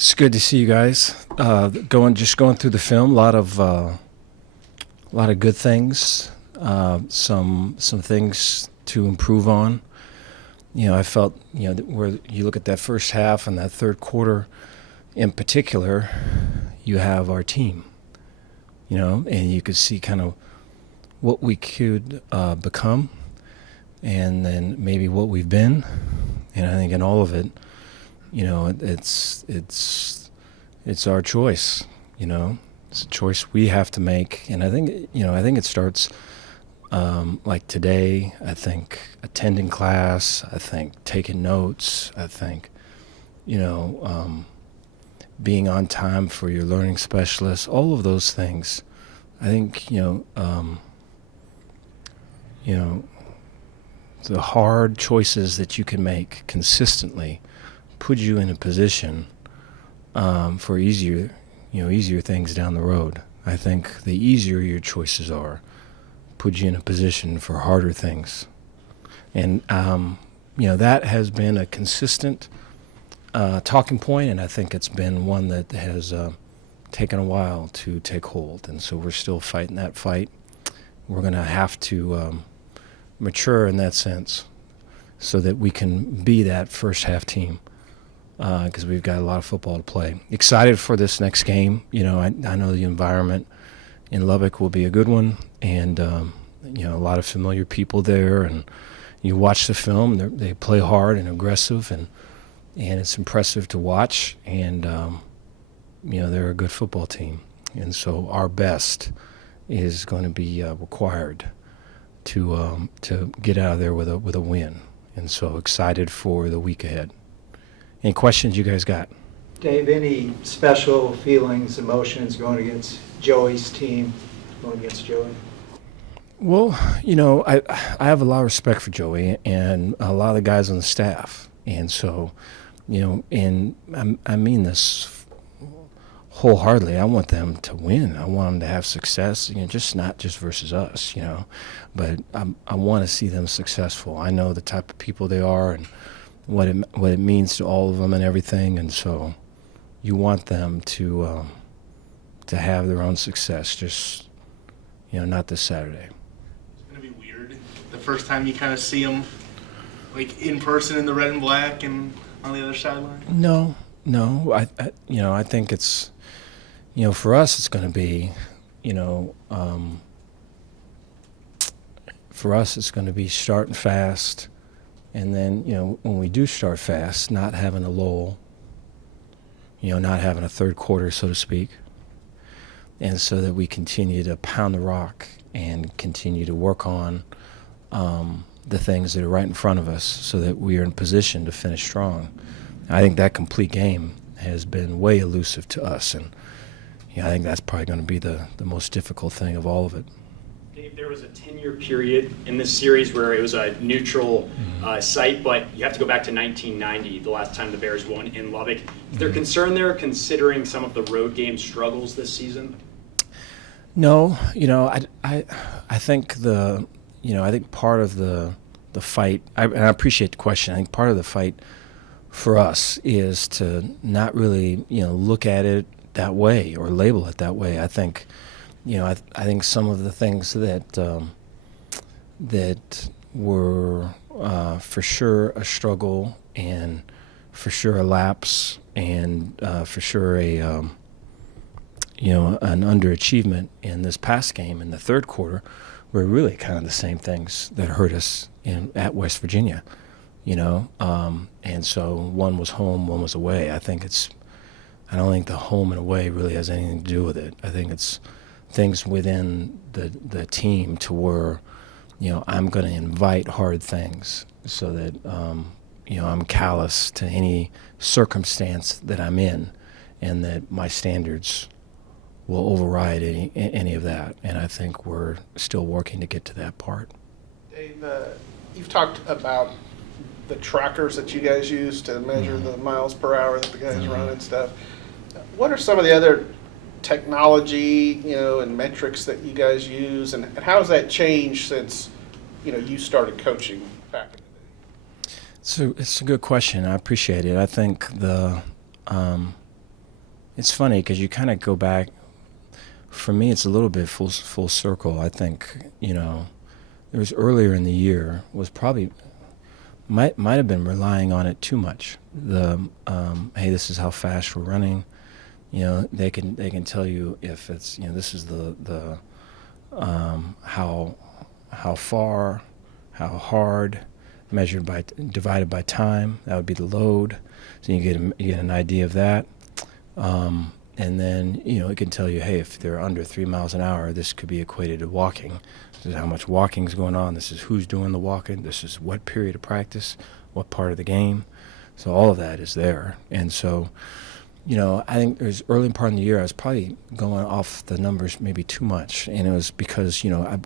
It's good to see you guys. Going through the film, a lot of good things, some things to improve on. I felt that where you look at that first half and that third quarter, in particular, you have our team. And you could see kind of what we could become, and then maybe what we've been. And I think in all of it, it's our choice. It's a choice we have to make, and I think it starts like today. I think attending class. I think taking notes. I think being on time for your learning specialist. All of those things. I think the hard choices that you can make consistently put you in a position for easier things down the road. I think the easier your choices are, put you in a position for harder things. And that has been a consistent talking point, and I think it's been one that has taken a while to take hold. And so we're still fighting that fight. We're going to have to mature in that sense so that we can be that first half team, because we've got a lot of football to play. Excited for this next game. I know the environment in Lubbock will be a good one, and a lot of familiar people there. And you watch the film; they play hard and aggressive, and it's impressive to watch. And they're a good football team, and so our best is going to be required to get out of there with a win. And so excited for the week ahead. Any questions you guys got? Dave, any special feelings, emotions going against Joey's team, going against Joey? Well, I have a lot of respect for Joey and a lot of the guys on the staff. And so, and I mean this wholeheartedly. I want them to win. I want them to have success, just not just versus us, but I want to see them successful. I know the type of people they are and what it means to all of them and everything, and so you want them to have their own success. Just not this Saturday. It's gonna be weird the first time you kind of see them like in person in the red and black and on the other sideline. No, I think it's for us it's going to be for us it's going to be starting fast. And then, when we do start fast, not having a lull, not having a third quarter, so to speak, and so that we continue to pound the rock and continue to work on the things that are right in front of us so that we are in position to finish strong. I think that complete game has been way elusive to us, and I think that's probably going to be the most difficult thing of all of it. Dave, there was a 10-year period in this series where it was a neutral site, but you have to go back to 1990, the last time the Bears won in Lubbock. Is there concern there considering some of the road game struggles this season? No, I think I think part of the fight, and I appreciate the question. I think part of the fight for us is to not really look at it that way or label it that way. I think I think some of the things that were for sure a struggle and for sure a lapse and for sure an underachievement in this past game in the third quarter were really kind of the same things that hurt us at West Virginia, and so one was home, one was away. I don't think the home and away really has anything to do with it. I think it's things within the team to where, I'm going to invite hard things so that, I'm callous to any circumstance that I'm in and that my standards will override any of that. And I think we're still working to get to that part. Dave, you've talked about the trackers that you guys use to measure the miles per hour that the guys run and stuff. What are some of the other technology, and metrics that you guys use, and how has that changed since, you started coaching back in the day? So it's a good question. I appreciate it. I think it's funny because you kind of go back. For me, it's a little bit full circle. I think, you know, it was earlier in the year, was probably might have been relying on it too much. The hey, this is how fast we're running. You know, they can tell you if it's, you know, this is the how far, how hard, measured by divided by time. That would be the load. So you get an idea of that. And then, you know, it can tell you, hey, if they're under 3 miles an hour, this could be equated to walking. This is how much walking is going on. This is who's doing the walking. This is what period of practice, what part of the game. So all of that is there. And so, you know, I think there's early part in the year I was probably going off the numbers maybe too much. And it was because, you know, I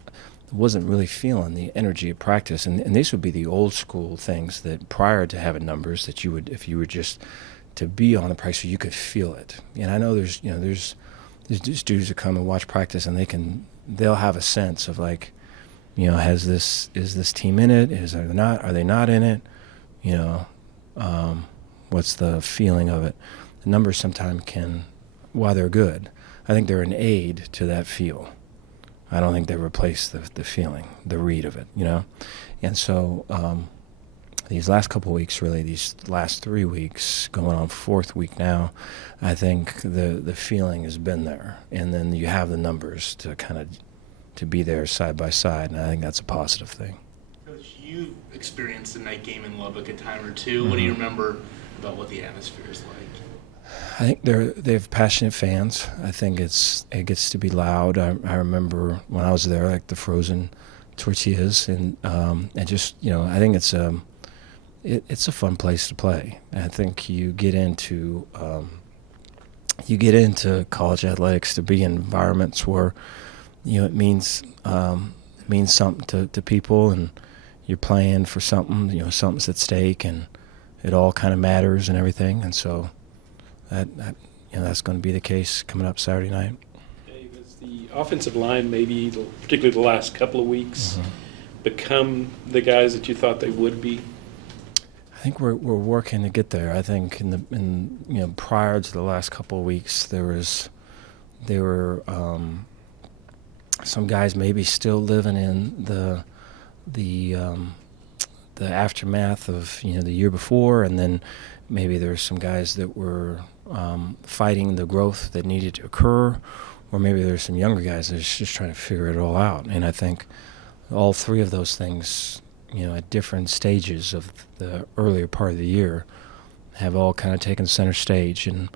wasn't really feeling the energy of practice. And these would be the old school things that prior to having numbers that you would, if you were just to be on the practice, you could feel it. And I know there's dudes that come and watch practice, and they'll have a sense of, like, you know, is this team in it? Are they not in it? You know, what's the feeling of it? The numbers sometimes can, while they're good, I think they're an aid to that feel. I don't think they replace the feeling, the read of it, you know? And so these last couple of weeks, really, these last 3 weeks, going on 4th week now, I think the feeling has been there. And then you have the numbers to kind of to be there side by side, and I think that's a positive thing. Coach, you experienced a night game in Lubbock a time or two. What do you remember about what the atmosphere is like? I think they have passionate fans. I think it gets to be loud. I remember when I was there, like the frozen tortillas, and just, you know, I think it's a fun place to play. I think you get into college athletics to be in environments where, you know, it means something to people, and you're playing for something. You know, something's at stake, and it all kind of matters and everything. And so that you know, that's going to be the case coming up Saturday night. Dave, has the offensive line, maybe particularly the last couple of weeks, become the guys that you thought they would be? I think we're working to get there. I think in you know, prior to the last couple of weeks, there were some guys maybe still living in the aftermath of, you know, the year before, and then maybe there's some guys that were fighting the growth that needed to occur, or maybe there's some younger guys that are just trying to figure it all out. And I think all three of those things, you know, at different stages of the earlier part of the year, have all kind of taken center stage. And,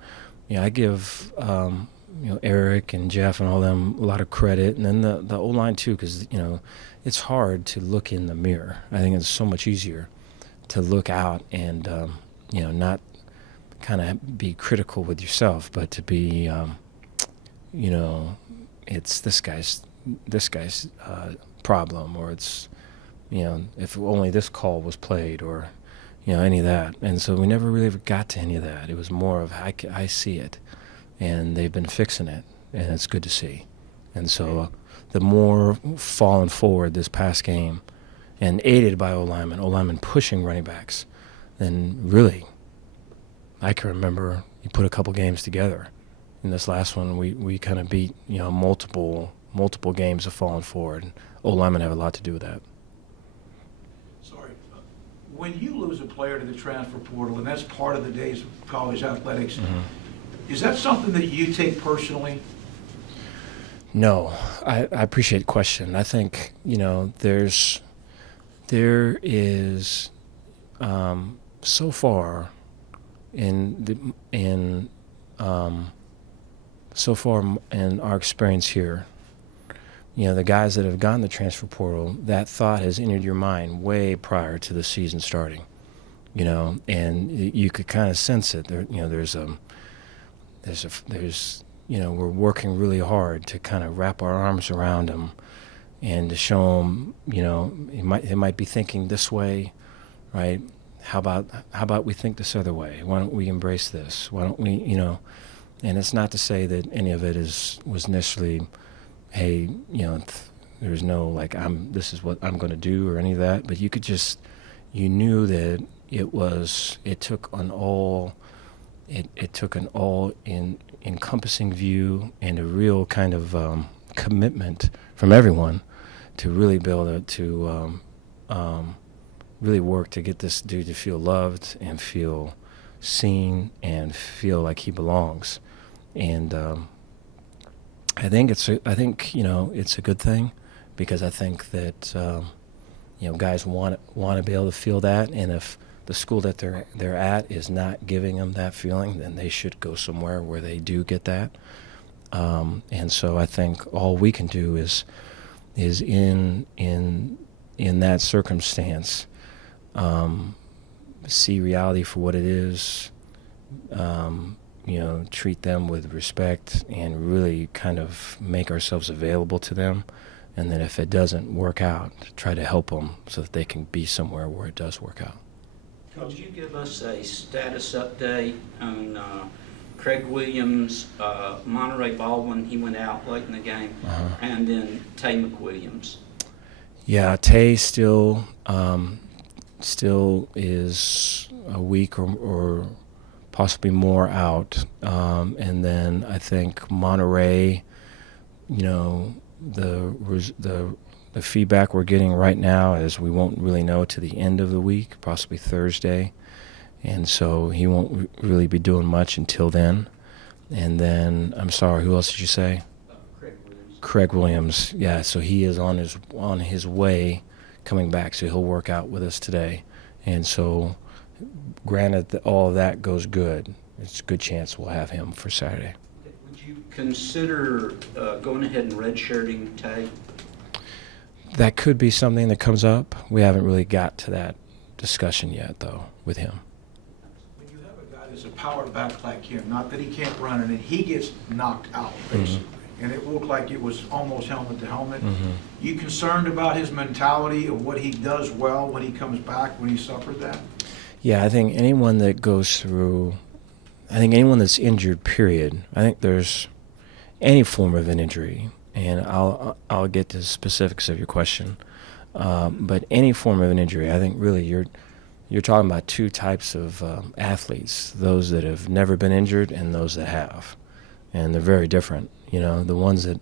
you know, I give you know, Eric and Jeff and all them a lot of credit, and then the O-line too, because, you know, it's hard to look in the mirror. I think it's so much easier to look out and you know, not kind of be critical with yourself, but to be you know, it's this guy's problem, or it's, you know, if only this call was played, or, you know, any of that. And so we never really got to any of that. It was more of, I see it, and they've been fixing it, and it's good to see. And so the more falling forward this past game, and aided by O-linemen pushing running backs, then really, I can remember you put a couple games together. In this last one, we kind of beat, you know, multiple games of falling forward. And O-linemen have a lot to do with that. Sorry. When you lose a player to the transfer portal, and that's part of the days of college athletics, is that something that you take personally? No, I appreciate the question. I think, you know, there is so far so far in our experience here, you know, the guys that have gotten the transfer portal, that thought has entered your mind way prior to the season starting, you know, and you could kind of sense it. There, you know, there's you know, we're working really hard to kind of wrap our arms around them and to show them, you know, it might be thinking this way, right? How about we think this other way? Why don't we embrace this? Why don't we, you know? And it's not to say that any of it was necessarily, hey, you know, there's no like this is what I'm going to do or any of that. But you could just, you knew that it took an all it took an encompassing view and a real kind of commitment from everyone to really be able to really work to get this dude to feel loved and feel seen and feel like he belongs. And I think it's a good thing, because I think that guys want to be able to feel that, and if the school that they're at is not giving them that feeling, then they should go somewhere where they do get that. And so I think all we can do is in that circumstance, see reality for what it is, treat them with respect, and really kind of make ourselves available to them. And then if it doesn't work out, try to help them so that they can be somewhere where it does work out. Could you give us a status update on Craig Williams, Monterey Baldwin? He went out late in the game, and then Tay McWilliams. Yeah, Tay still is a week or possibly more out, and then I think Monterey, the feedback we're getting right now is we won't really know to the end of the week, possibly Thursday, and so he won't really be doing much until then. And then, I'm sorry, who else did you say? Craig Williams. Craig Williams, yeah. So he is on his way coming back, so he'll work out with us today. And so, granted that all of that goes good, it's a good chance we'll have him for Saturday. Would you consider going ahead and redshirting Tay? That could be something that comes up. We haven't really got to that discussion yet, though, with him. When you have a guy that's a power back like him, not that he can't run, and then he gets knocked out, basically, and it looked like it was almost helmet to helmet, you concerned about his mentality of what he does well when he comes back, when he suffered that? Yeah, I think anyone that's injured, period, I think there's any form of an injury, and I'll get to the specifics of your question, but any form of an injury, I think really you're talking about two types of athletes: those that have never been injured and those that have, and they're very different. The ones that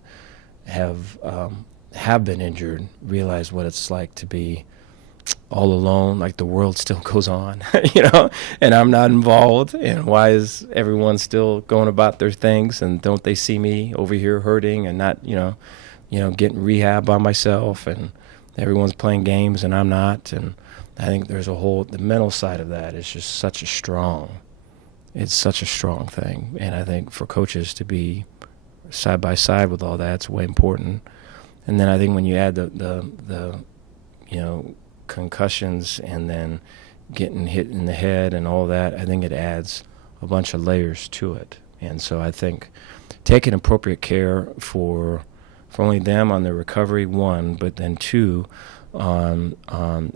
have been injured realize what it's like to be all alone, like the world still goes on, and I'm not involved, and why is everyone still going about their things, and don't they see me over here hurting and not, getting rehab by myself, and everyone's playing games and I'm not. And I think there's the mental side of that is just such a strong thing, and I think for coaches to be side by side with all that, it's way important. And then I think when you add the concussions and then getting hit in the head and all that, I think it adds a bunch of layers to it. And so I think taking appropriate care for only them on their recovery, one, but then two, on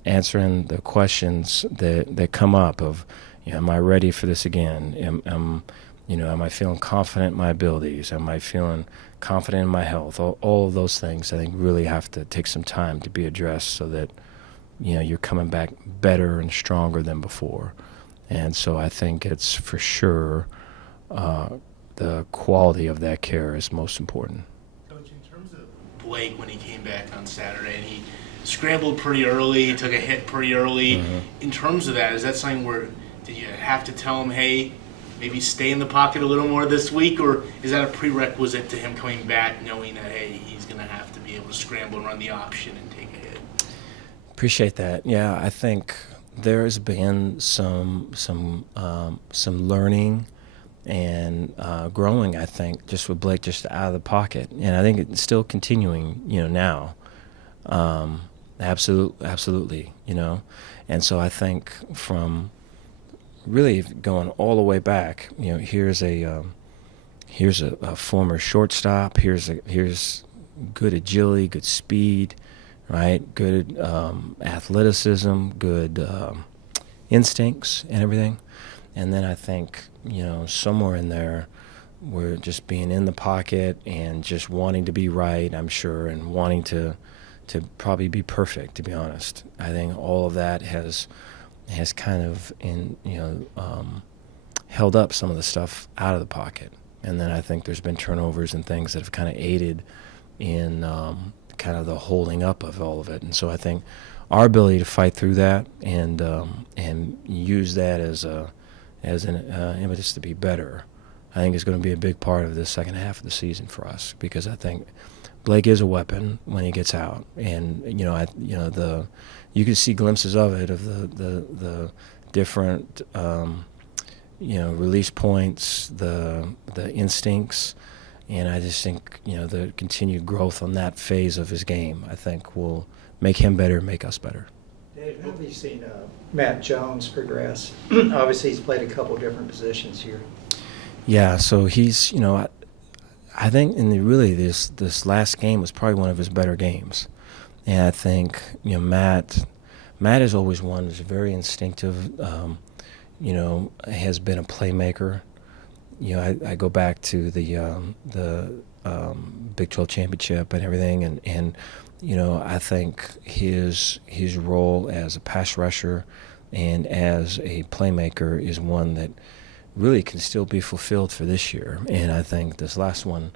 answering the questions that come up of, am I ready for this again? Am I feeling confident in my abilities? Am I feeling confident in my health? All of those things I think really have to take some time to be addressed so that you're coming back better and stronger than before. And so I think it's for sure the quality of that care is most important. Coach, in terms of Blake, when he came back on Saturday and he scrambled pretty early, took a hit pretty early, in terms of that, is that something where did you have to tell him, hey, maybe stay in the pocket a little more this week, or is that a prerequisite to him coming back knowing that, hey, he's going to have to be able to scramble and run the option and take a hit? Appreciate that. Yeah, I think there's been some learning and growing, I think, just with Blake just out of the pocket, and I think it's still continuing, now. Absolutely, and so I think from really going all the way back, here's a former shortstop. Here's good agility, good speed, right? Good athleticism, good instincts, and everything. And then I think somewhere in there, we're just being in the pocket and just wanting to be right, I'm sure, and wanting to probably be perfect. To be honest, I think all of that has kind of held up some of the stuff out of the pocket. And then I think there's been turnovers and things that have kind of aided in kind of the holding up of all of it. And so I think our ability to fight through that and use that as an impetus to be better, I think is going to be a big part of the second half of the season for us, because I think Blake is a weapon when he gets out, and you can see glimpses of it, of the different release points, the instincts, and I just think the continued growth on that phase of his game, I think, will make him better, make us better. Dave, how have you seen Matt Jones progress? Obviously, he's played a couple different positions here. Yeah, so he's, I think this last game was probably one of his better games. And I think, Matt is always one who's very instinctive, has been a playmaker. I go back to the Big 12 championship and everything, and I think his role as a pass rusher and as a playmaker is one that really can still be fulfilled for this year. And I think this last one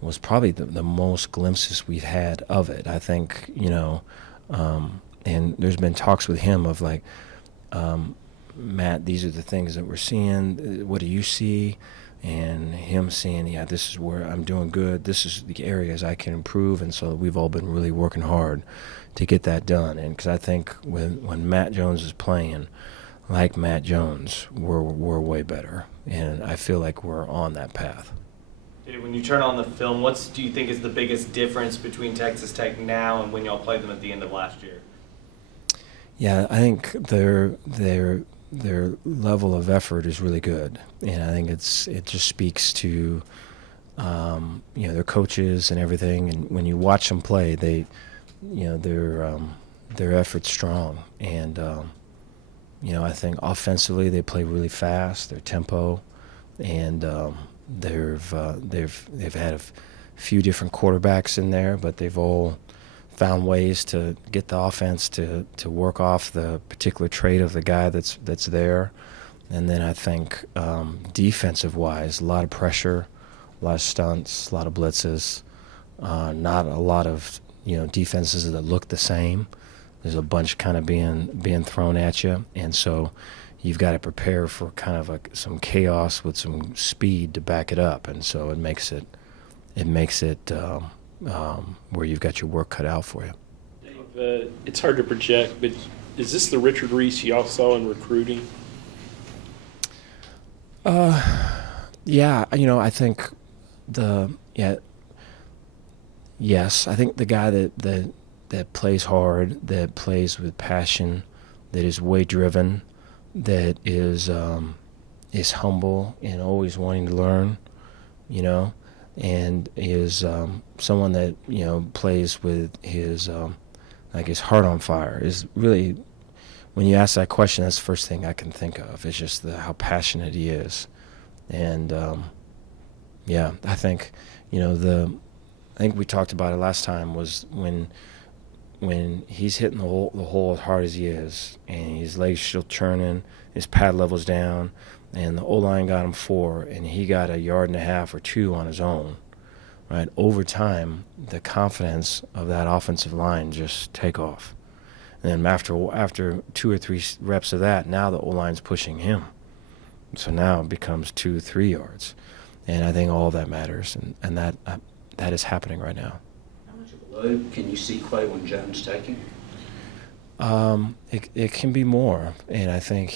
was probably the most glimpses we've had of it. I think, and there's been talks with him of like, Matt, these are the things that we're seeing. What do you see? And him saying, yeah, this is where I'm doing good. This is the areas I can improve. And so we've all been really working hard to get that done. And because I think when Matt Jones is playing like Matt Jones, we're way better. And I feel like we're on that path. When you turn on the film, what do you think is the biggest difference between Texas Tech now and when y'all played them at the end of last year? Yeah, I think their level of effort is really good, and I think it just speaks to their coaches and everything. And when you watch them play, their effort's strong, and I think offensively they play really fast. Their tempo, and they've had a few different quarterbacks in there, but they've all found ways to get the offense to work off the particular trait of the guy that's there. And then I think defensive-wise, a lot of pressure, a lot of stunts, a lot of blitzes, not a lot of defenses that look the same. There's a bunch kind of being thrown at you, and so you've got to prepare for kind of some chaos with some speed to back it up, and so it makes it where you've got your work cut out for you. Dave, it's hard to project, but is this the Richard Reese y'all saw in recruiting? Yeah, I think yes, I think the guy that plays hard, that plays with passion, that is way driven, that is humble and always wanting to learn, and is someone that plays with his his heart on fire. Is really, when you ask that question, that's the first thing I can think of. Is just how passionate he is, and I think I think we talked about it last time, was when he's hitting the hole as hard as he is, and his legs still churning, his pad level's down, and the O-line got him 4, and he got 1.5 yards or 2 on his own, right? Over time, the confidence of that offensive line just take off. And then after 2 or 3 reps of that, now the O-line's pushing him. So now it becomes 2-3 yards. And I think all of that matters, and that is happening right now. How much of a load can you see Quaylon Jones taking? It can be more, and I think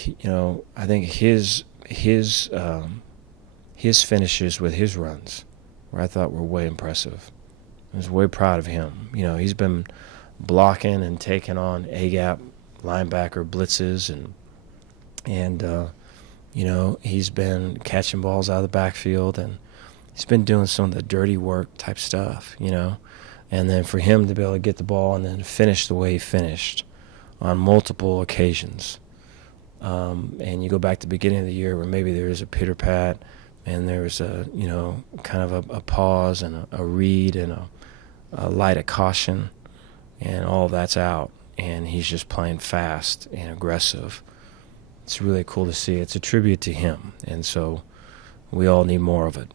his finishes with his runs, where I thought were way impressive. I was way proud of him. He's been blocking and taking on A-gap linebacker blitzes, and he's been catching balls out of the backfield, and he's been doing some of the dirty work type stuff, and then for him to be able to get the ball and then finish the way he finished on multiple occasions. And you go back to the beginning of the year where maybe there was a pitter-pat and there was a pause and a read and a light of caution, and all of that's out, and he's just playing fast and aggressive. it's really cool to see. It's a tribute to him, and so we all need more of it.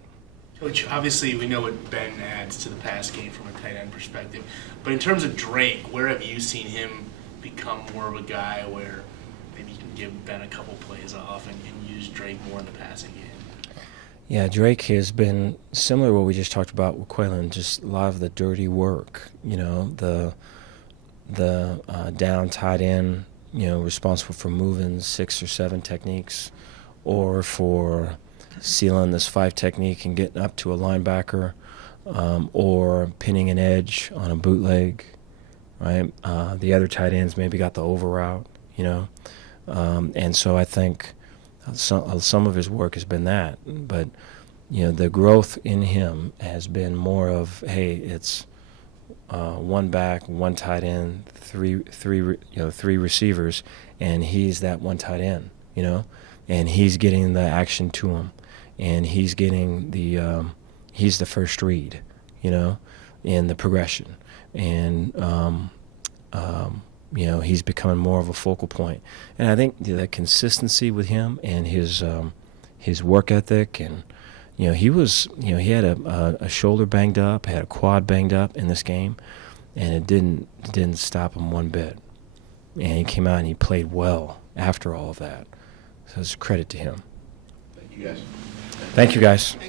Which obviously we know what Ben adds to the pass game from a tight end perspective. But in terms of Drake, where have you seen him become more of a guy where maybe you can give Ben a couple plays off and use Drake more in the passing game? Yeah, Drake has been similar to what we just talked about with Quaylen, just a lot of the dirty work, the down tight end, responsible for moving 6 or 7 techniques, or for sealing this 5 technique and getting up to a linebacker, or pinning an edge on a bootleg, right? The other tight ends maybe got the over route, and so I think some of his work has been that, but the growth in him has been more of, hey, it's one back, one tight end, three receivers, and he's that one tight end, and he's getting the action to him, and he's getting he's the first read, in the progression, and he's becoming more of a focal point. And I think the consistency with him and his work ethic, and he had a shoulder banged up, had a quad banged up in this game, and it didn't stop him one bit. And he came out and he played well after all of that. So it's a credit to him. Thank you guys. Thank you, guys.